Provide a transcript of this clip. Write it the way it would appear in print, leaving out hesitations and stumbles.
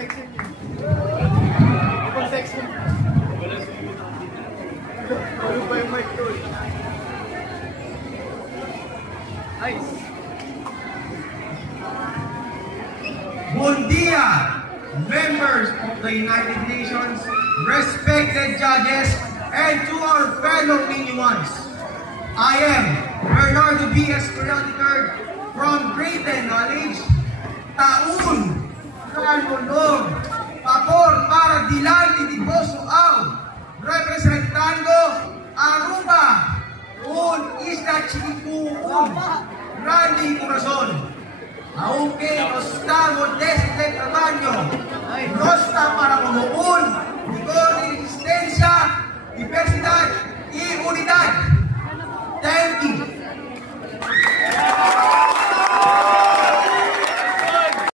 section niya. Ibang section. Ano ba yung mic to? Nice. Buen dia, members of the United Nations, respected judges, and to our fellow mini ones. I am Bernardo B. Escorial III from Greater Knowledge, Taun, Ranulog, Papor para Dilante di Boso Au, representando Aruba, un Isla Chiquipuun, Randy Corazon. Aunque nos estamos desde